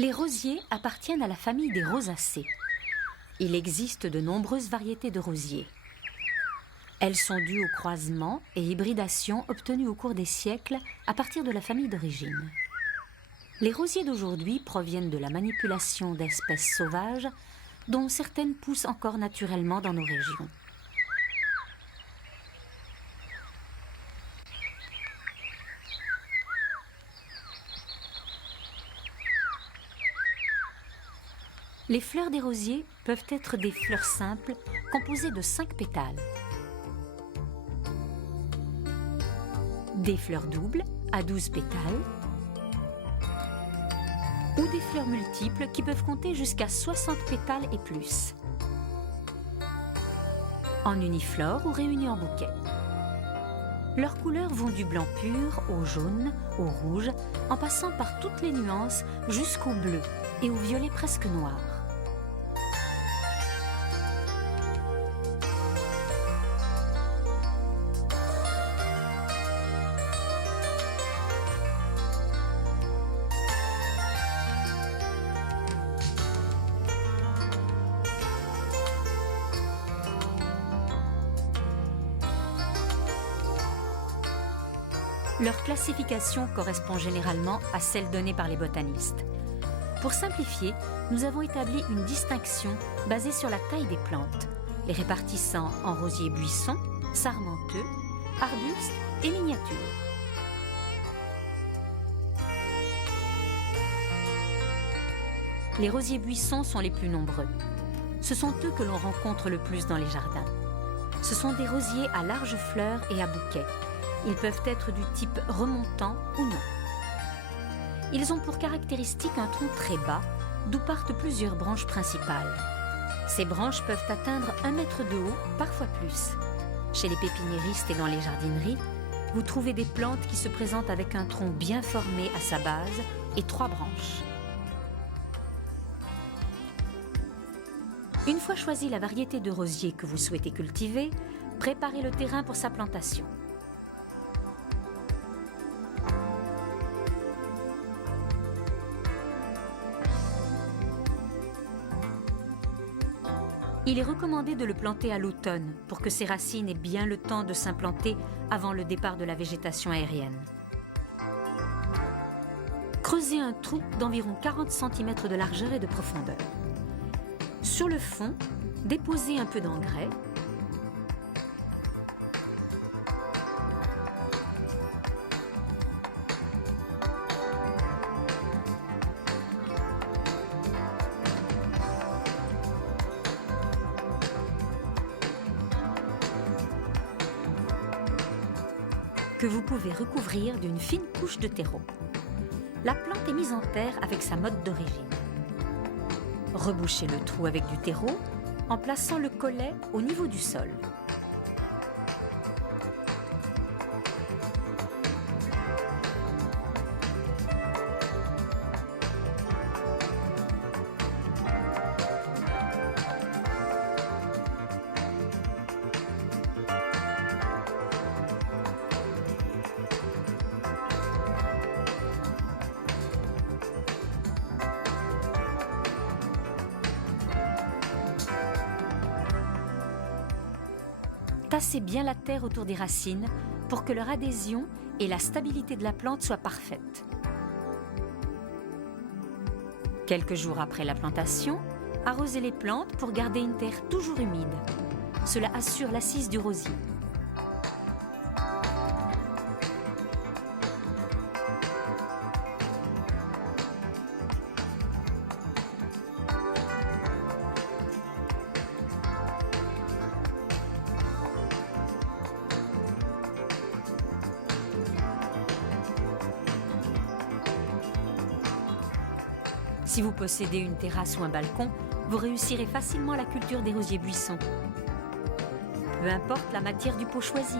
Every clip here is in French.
Les rosiers appartiennent à la famille des rosacées. Il existe de nombreuses variétés de rosiers. Elles sont dues au croisement et hybridation obtenus au cours des siècles à partir de la famille d'origine. Les rosiers d'aujourd'hui proviennent de la manipulation d'espèces sauvages dont certaines poussent encore naturellement dans nos régions. Les fleurs des rosiers peuvent être des fleurs simples composées de 5 pétales. Des fleurs doubles à 12 pétales ou des fleurs multiples qui peuvent compter jusqu'à 60 pétales et plus. En uniflore ou réunies en bouquet. Leurs couleurs vont du blanc pur au jaune, au rouge, en passant par toutes les nuances jusqu'au bleu et au violet presque noir. Leur classification correspond généralement à celle donnée par les botanistes. Pour simplifier, nous avons établi une distinction basée sur la taille des plantes, les répartissant en rosiers buissons, sarmenteux, arbustes et miniatures. Les rosiers buissons sont les plus nombreux. Ce sont eux que l'on rencontre le plus dans les jardins. Ce sont des rosiers à larges fleurs et à bouquets. Ils peuvent être du type remontant ou non. Ils ont pour caractéristique un tronc très bas, d'où partent plusieurs branches principales. Ces branches peuvent atteindre 1 mètre de haut, parfois plus. Chez les pépiniéristes et dans les jardineries, vous trouvez des plantes qui se présentent avec un tronc bien formé à sa base et 3 branches. Une fois choisi la variété de rosier que vous souhaitez cultiver, préparez le terrain pour sa plantation. Il est recommandé de le planter à l'automne pour que ses racines aient bien le temps de s'implanter avant le départ de la végétation aérienne. Creusez un trou d'environ 40 cm de largeur et de profondeur. Sur le fond, déposez un peu d'engrais. Que vous pouvez recouvrir d'une fine couche de terreau. La plante est mise en terre avec sa motte d'origine. Rebouchez le trou avec du terreau en plaçant le collet au niveau du sol. Tassez bien la terre autour des racines pour que leur adhésion et la stabilité de la plante soient parfaites. Quelques jours après la plantation, arrosez les plantes pour garder une terre toujours humide. Cela assure l'assise du rosier. Si vous possédez une terrasse ou un balcon, vous réussirez facilement la culture des rosiers buissons. Peu importe la matière du pot choisi.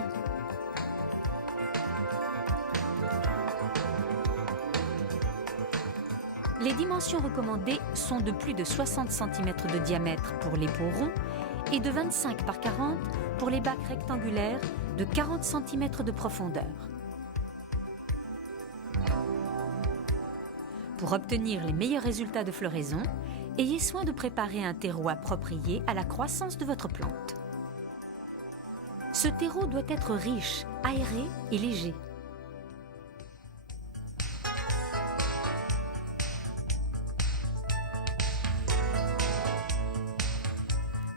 Les dimensions recommandées sont de plus de 60 cm de diamètre pour les pots ronds et de 25 par 40 pour les bacs rectangulaires de 40 cm de profondeur. Pour obtenir les meilleurs résultats de floraison, ayez soin de préparer un terreau approprié à la croissance de votre plante. Ce terreau doit être riche, aéré et léger.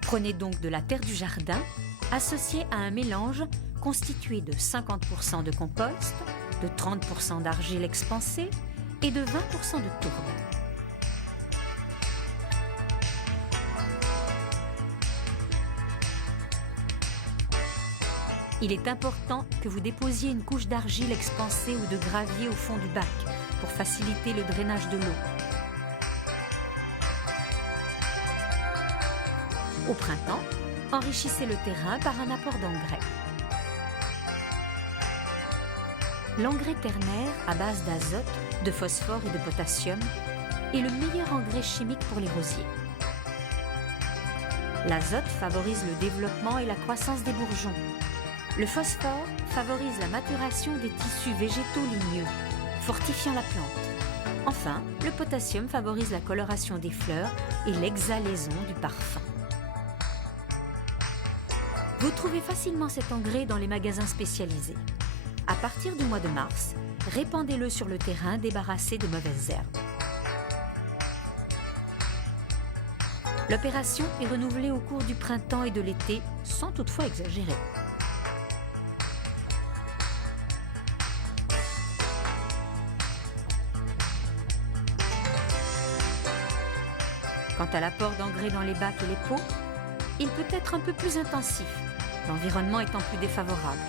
Prenez donc de la terre du jardin, associée à un mélange constitué de 50% de compost, de 30% d'argile expansée et de 20% de tourbe. Il est important que vous déposiez une couche d'argile expansée ou de gravier au fond du bac pour faciliter le drainage de l'eau. Au printemps, enrichissez le terrain par un apport d'engrais. L'engrais ternaire à base d'azote, de phosphore et de potassium est le meilleur engrais chimique pour les rosiers. L'azote favorise le développement et la croissance des bourgeons. Le phosphore favorise la maturation des tissus végétaux ligneux, fortifiant la plante. Enfin, le potassium favorise la coloration des fleurs et l'exhalaison du parfum. Vous trouvez facilement cet engrais dans les magasins spécialisés. À partir du mois de mars, répandez-le sur le terrain débarrassé de mauvaises herbes. L'opération est renouvelée au cours du printemps et de l'été, sans toutefois exagérer. Quant à l'apport d'engrais dans les bacs et les pots, il peut être un peu plus intensif, l'environnement étant plus défavorable.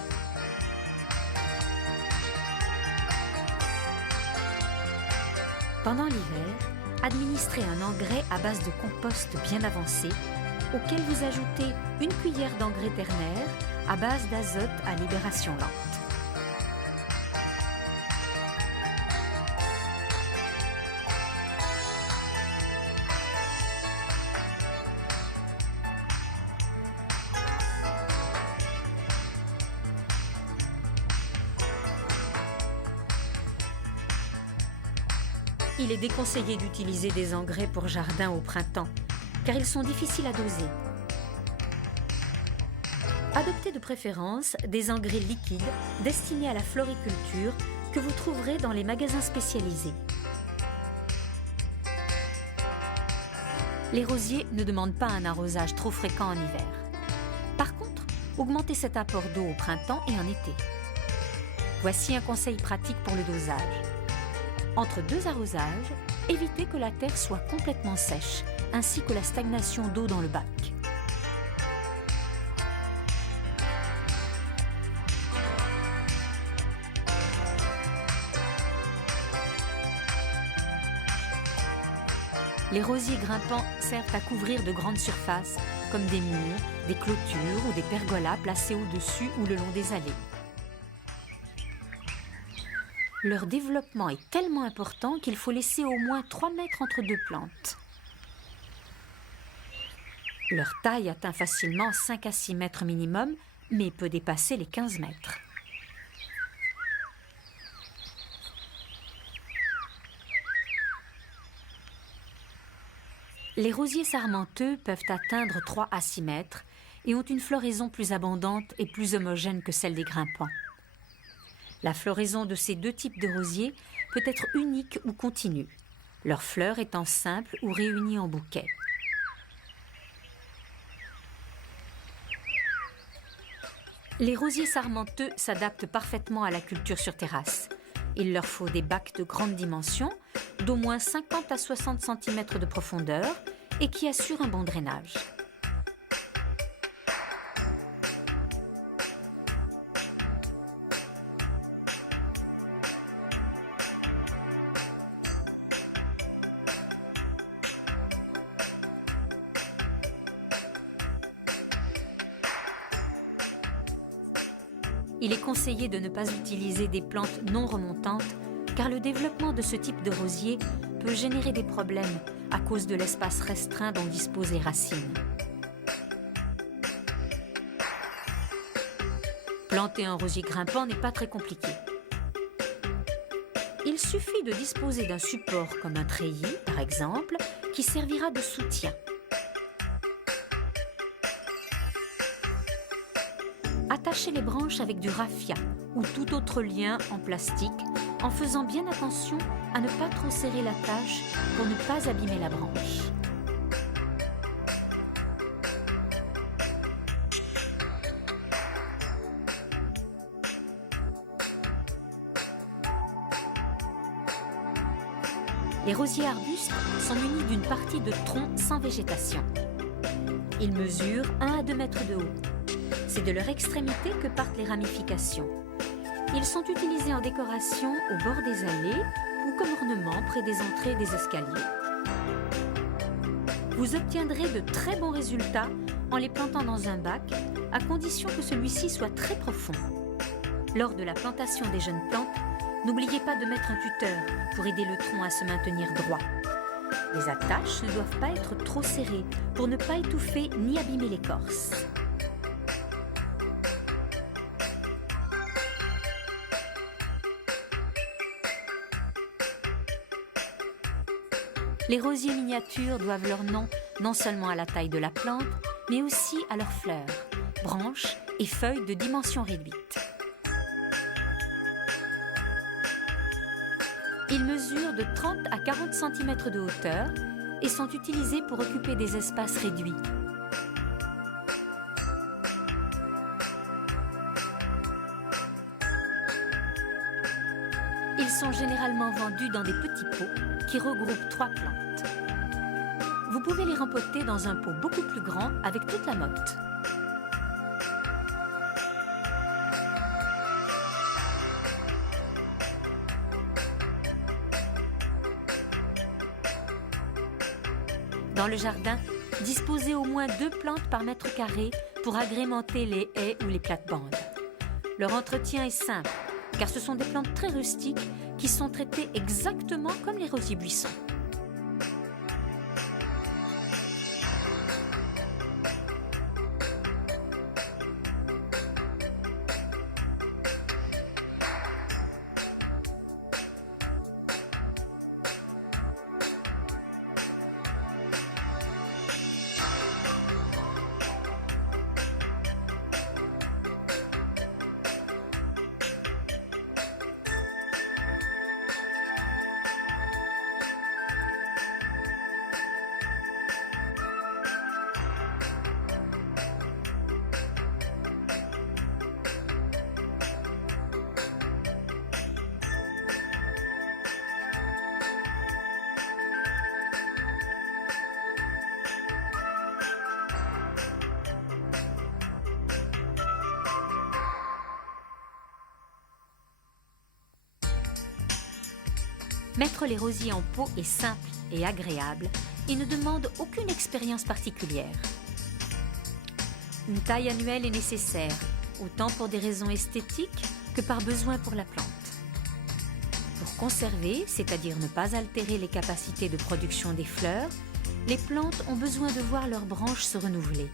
Pendant l'hiver, administrez un engrais à base de compost bien avancé, auquel vous ajoutez une cuillère d'engrais ternaire à base d'azote à libération lente. Il est déconseillé d'utiliser des engrais pour jardin au printemps, car ils sont difficiles à doser. Adoptez de préférence des engrais liquides destinés à la floriculture que vous trouverez dans les magasins spécialisés. Les rosiers ne demandent pas un arrosage trop fréquent en hiver. Par contre, augmentez cet apport d'eau au printemps et en été. Voici un conseil pratique pour le dosage. Entre deux arrosages, évitez que la terre soit complètement sèche, ainsi que la stagnation d'eau dans le bac. Les rosiers grimpants servent à couvrir de grandes surfaces, comme des murs, des clôtures ou des pergolas placés au-dessus ou le long des allées. Leur développement est tellement important qu'il faut laisser au moins 3 mètres entre deux plantes. Leur taille atteint facilement 5 à 6 mètres minimum, mais peut dépasser les 15 mètres. Les rosiers sarmenteux peuvent atteindre 3 à 6 mètres et ont une floraison plus abondante et plus homogène que celle des grimpants. La floraison de ces deux types de rosiers peut être unique ou continue, leurs fleurs étant simples ou réunies en bouquets. Les rosiers sarmenteux s'adaptent parfaitement à la culture sur terrasse. Il leur faut des bacs de grande dimension, d'au moins 50 à 60 cm de profondeur et qui assurent un bon drainage. Il est conseillé de ne pas utiliser des plantes non remontantes car le développement de ce type de rosier peut générer des problèmes à cause de l'espace restreint dont disposent les racines. Planter un rosier grimpant n'est pas très compliqué. Il suffit de disposer d'un support comme un treillis, par exemple, qui servira de soutien. Attachez les branches avec du raffia ou tout autre lien en plastique en faisant bien attention à ne pas trop serrer l'attache pour ne pas abîmer la branche. Les rosiers arbustes sont munis d'une partie de tronc sans végétation. Ils mesurent 1 à 2 mètres de haut. C'est de leur extrémité que partent les ramifications. Ils sont utilisés en décoration au bord des allées ou comme ornement près des entrées des escaliers. Vous obtiendrez de très bons résultats en les plantant dans un bac, à condition que celui-ci soit très profond. Lors de la plantation des jeunes plantes, n'oubliez pas de mettre un tuteur pour aider le tronc à se maintenir droit. Les attaches ne doivent pas être trop serrées pour ne pas étouffer ni abîmer l'écorce. Les rosiers miniatures doivent leur nom non seulement à la taille de la plante, mais aussi à leurs fleurs, branches et feuilles de dimension réduite. Ils mesurent de 30 à 40 cm de hauteur et sont utilisés pour occuper des espaces réduits. Ils sont généralement vendus dans des petits pots qui regroupent 3 plantes. Vous pouvez les rempoter dans un pot beaucoup plus grand avec toute la motte. Dans le jardin, disposez au moins 2 plantes par mètre carré pour agrémenter les haies ou les plates-bandes. Leur entretien est simple, car ce sont des plantes très rustiques qui sont traitées exactement comme les rosiers buissons. Mettre les rosiers en pot est simple et agréable et ne demande aucune expérience particulière. Une taille annuelle est nécessaire, autant pour des raisons esthétiques que par besoin pour la plante. Pour conserver, c'est-à-dire ne pas altérer les capacités de production des fleurs, les plantes ont besoin de voir leurs branches se renouveler.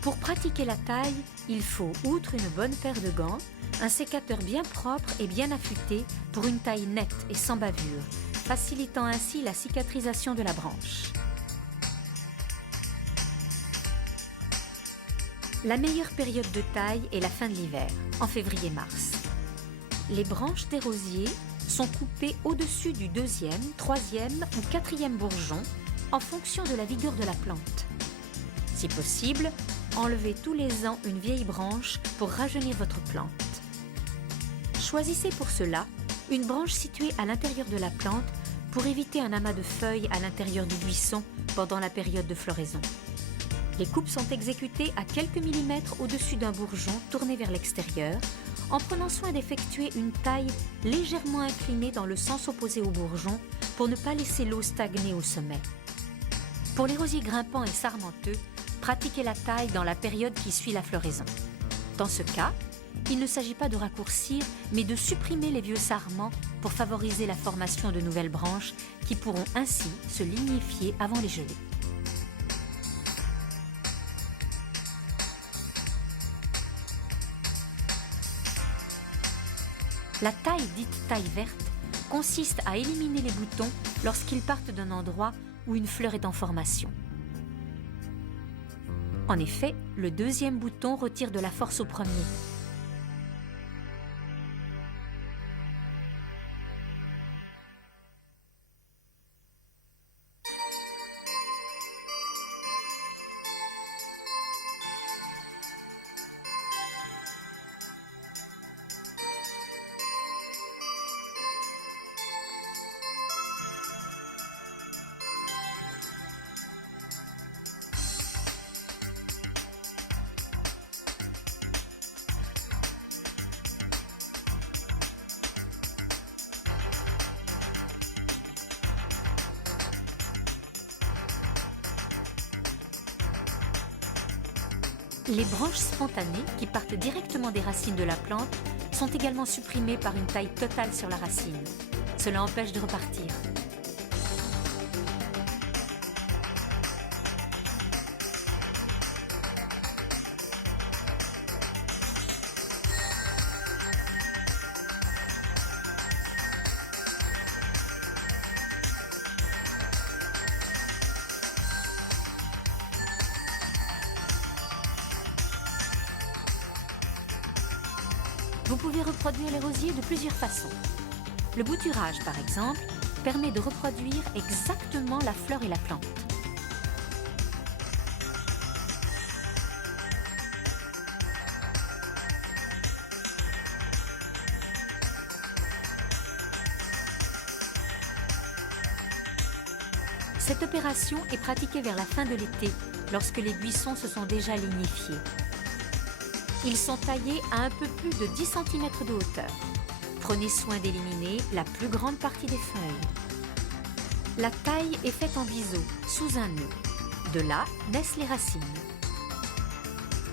Pour pratiquer la taille, il faut, outre une bonne paire de gants, un sécateur bien propre et bien affûté pour une taille nette et sans bavure, facilitant ainsi la cicatrisation de la branche. La meilleure période de taille est la fin de l'hiver, en février-mars. Les branches des rosiers sont coupées au-dessus du 2e, 3e ou 4e bourgeon en fonction de la vigueur de la plante. Si possible, enlevez tous les ans une vieille branche pour rajeunir votre plante. Choisissez pour cela une branche située à l'intérieur de la plante pour éviter un amas de feuilles à l'intérieur du buisson pendant la période de floraison. Les coupes sont exécutées à quelques millimètres au-dessus d'un bourgeon tourné vers l'extérieur, en prenant soin d'effectuer une taille légèrement inclinée dans le sens opposé au bourgeon pour ne pas laisser l'eau stagner au sommet. Pour les rosiers grimpants et sarmenteux, pratiquez la taille dans la période qui suit la floraison. Dans ce cas, il ne s'agit pas de raccourcir, mais de supprimer les vieux sarments pour favoriser la formation de nouvelles branches qui pourront ainsi se lignifier avant les gelées. La taille dite taille verte consiste à éliminer les boutons lorsqu'ils partent d'un endroit où une fleur est en formation. En effet, le deuxième bouton retire de la force au premier. Les branches spontanées, qui partent directement des racines de la plante, sont également supprimées par une taille totale sur la racine. Cela empêche de repartir. Vous pouvez reproduire les rosiers de plusieurs façons. Le bouturage, par exemple, permet de reproduire exactement la fleur et la plante. Cette opération est pratiquée vers la fin de l'été, lorsque les buissons se sont déjà lignifiés. Ils sont taillés à un peu plus de 10 cm de hauteur. Prenez soin d'éliminer la plus grande partie des feuilles. La taille est faite en biseau, sous un nœud. De là naissent les racines.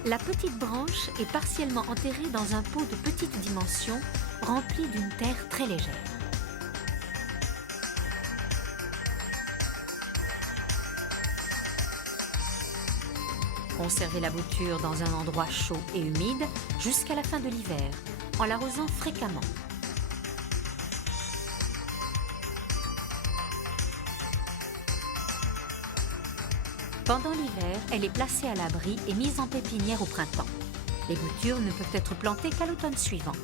La petite branche est partiellement enterrée dans un pot de petite dimension, rempli d'une terre très légère. Conservez la bouture dans un endroit chaud et humide jusqu'à la fin de l'hiver, en l'arrosant fréquemment. Pendant l'hiver, elle est placée à l'abri et mise en pépinière au printemps. Les boutures ne peuvent être plantées qu'à l'automne suivant.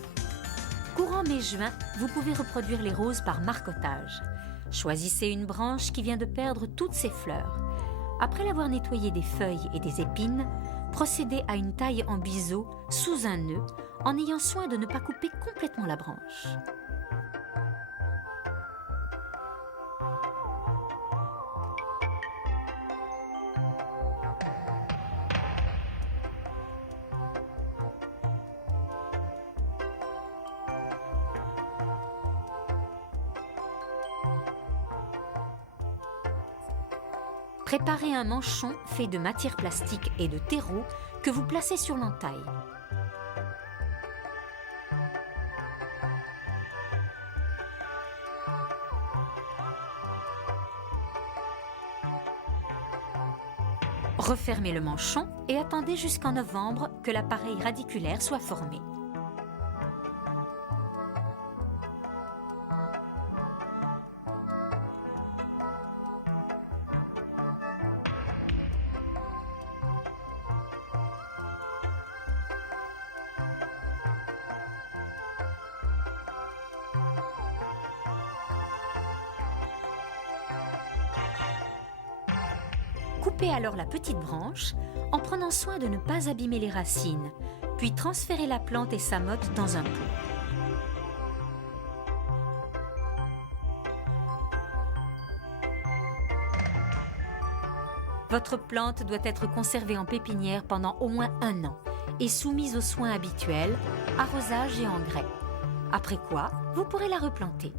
Courant mai-juin, vous pouvez reproduire les roses par marcottage. Choisissez une branche qui vient de perdre toutes ses fleurs. Après l'avoir nettoyée des feuilles et des épines, procédez à une taille en biseau sous un nœud en ayant soin de ne pas couper complètement la branche. Préparez un manchon fait de matière plastique et de terreau que vous placez sur l'entaille. Refermez le manchon et attendez jusqu'en novembre que l'appareil radiculaire soit formé. Coupez alors la petite branche en prenant soin de ne pas abîmer les racines, puis transférez la plante et sa motte dans un pot. Votre plante doit être conservée en pépinière pendant au moins 1 an et soumise aux soins habituels, arrosage et engrais. Après quoi, vous pourrez la replanter.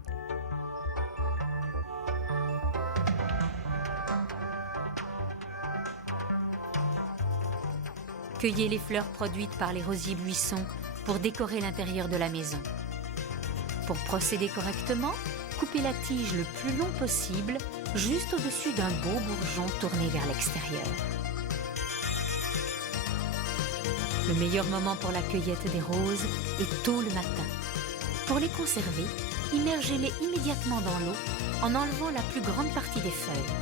Cueillez les fleurs produites par les rosiers buissons pour décorer l'intérieur de la maison. Pour procéder correctement, coupez la tige le plus long possible, juste au-dessus d'un beau bourgeon tourné vers l'extérieur. Le meilleur moment pour la cueillette des roses est tôt le matin. Pour les conserver, immergez-les immédiatement dans l'eau en enlevant la plus grande partie des feuilles.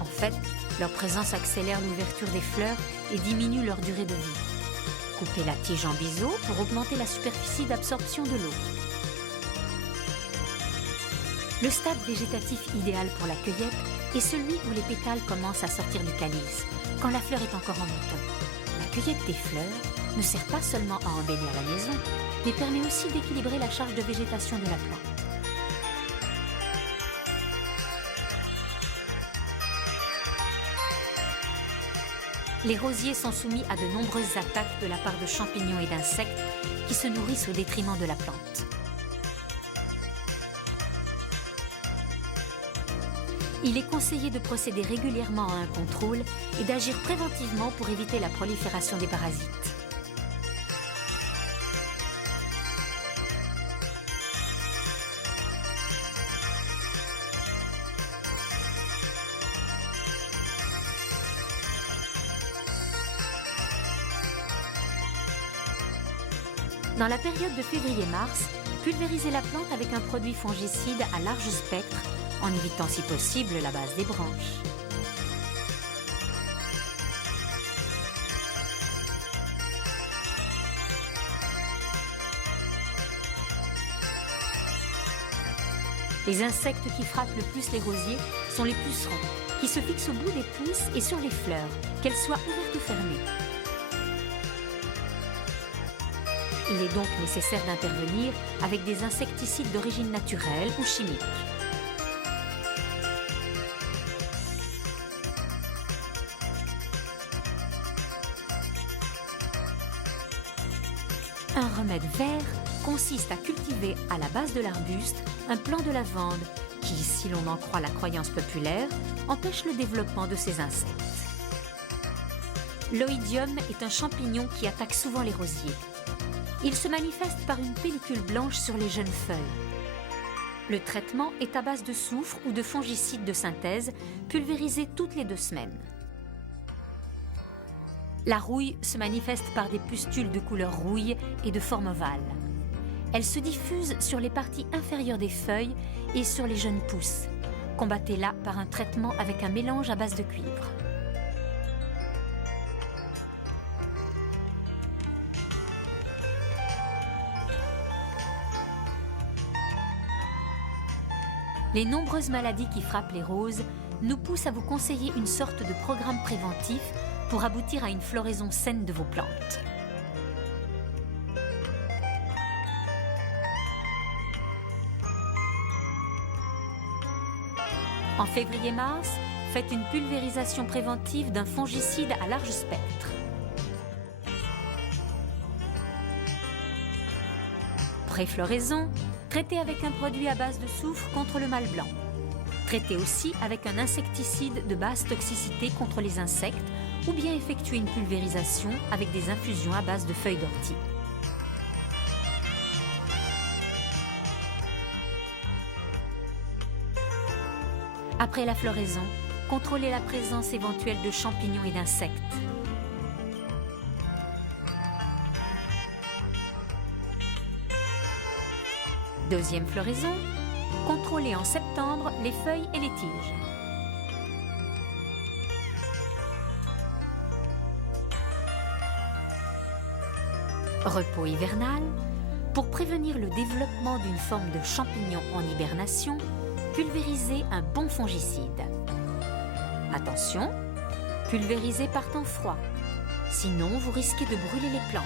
En fait, leur présence accélère l'ouverture des fleurs et diminue leur durée de vie. Coupez la tige en biseau pour augmenter la superficie d'absorption de l'eau. Le stade végétatif idéal pour la cueillette est celui où les pétales commencent à sortir du calice, quand la fleur est encore en bouton. La cueillette des fleurs ne sert pas seulement à embellir la maison, mais permet aussi d'équilibrer la charge de végétation de la plante. Les rosiers sont soumis à de nombreuses attaques de la part de champignons et d'insectes qui se nourrissent au détriment de la plante. Il est conseillé de procéder régulièrement à un contrôle et d'agir préventivement pour éviter la prolifération des parasites. Dans la période de février-mars, pulvérisez la plante avec un produit fongicide à large spectre en évitant si possible la base des branches. Les insectes qui frappent le plus les rosiers sont les pucerons, qui se fixent au bout des pousses et sur les fleurs, qu'elles soient ouvertes ou fermées. Il est donc nécessaire d'intervenir avec des insecticides d'origine naturelle ou chimique. Un remède vert consiste à cultiver à la base de l'arbuste un plant de lavande qui, si l'on en croit la croyance populaire, empêche le développement de ces insectes. L'oïdium est un champignon qui attaque souvent les rosiers. Il se manifeste par une pellicule blanche sur les jeunes feuilles. Le traitement est à base de soufre ou de fongicide de synthèse, pulvérisé toutes les 2 semaines. La rouille se manifeste par des pustules de couleur rouille et de forme ovale. Elle se diffuse sur les parties inférieures des feuilles et sur les jeunes pousses. Combattez-la par un traitement avec un mélange à base de cuivre. Les nombreuses maladies qui frappent les roses nous poussent à vous conseiller une sorte de programme préventif pour aboutir à une floraison saine de vos plantes. En février-mars, faites une pulvérisation préventive d'un fongicide à large spectre. Pré-floraison, traitez avec un produit à base de soufre contre le mâle blanc. Traitez aussi avec un insecticide de basse toxicité contre les insectes ou bien effectuez une pulvérisation avec des infusions à base de feuilles d'ortie. Après la floraison, contrôlez la présence éventuelle de champignons et d'insectes. Deuxième floraison, contrôlez en septembre les feuilles et les tiges. Repos hivernal, pour prévenir le développement d'une forme de champignon en hibernation, pulvérisez un bon fongicide. Attention, pulvérisez par temps froid, sinon vous risquez de brûler les plantes.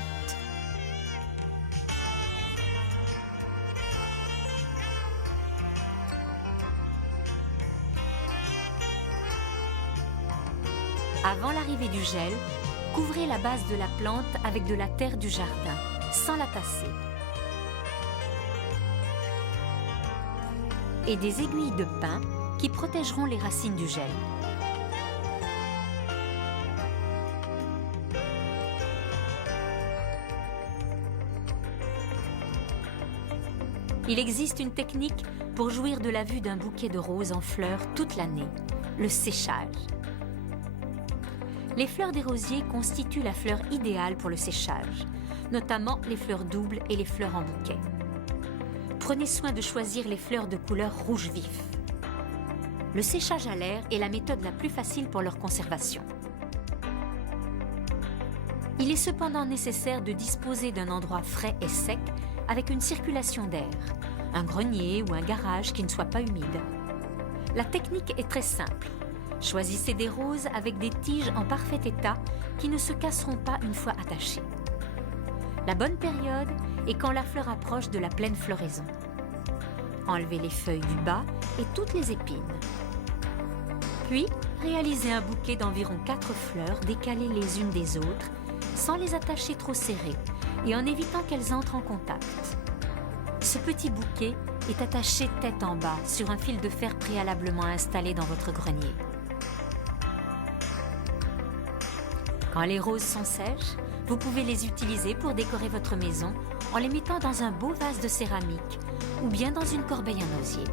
Avant l'arrivée du gel, couvrez la base de la plante avec de la terre du jardin, sans la tasser. Et des aiguilles de pin qui protégeront les racines du gel. Il existe une technique pour jouir de la vue d'un bouquet de roses en fleurs toute l'année, le séchage. Les fleurs des rosiers constituent la fleur idéale pour le séchage, notamment les fleurs doubles et les fleurs en bouquet. Prenez soin de choisir les fleurs de couleur rouge vif. Le séchage à l'air est la méthode la plus facile pour leur conservation. Il est cependant nécessaire de disposer d'un endroit frais et sec avec une circulation d'air, un grenier ou un garage qui ne soit pas humide. La technique est très simple. Choisissez des roses avec des tiges en parfait état qui ne se casseront pas une fois attachées. La bonne période est quand la fleur approche de la pleine floraison. Enlevez les feuilles du bas et toutes les épines. Puis, réalisez un bouquet d'environ 4 fleurs décalées les unes des autres, sans les attacher trop serrées et en évitant qu'elles entrent en contact. Ce petit bouquet est attaché tête en bas sur un fil de fer préalablement installé dans votre grenier. Quand les roses sont sèches, vous pouvez les utiliser pour décorer votre maison en les mettant dans un beau vase de céramique ou bien dans une corbeille en osier.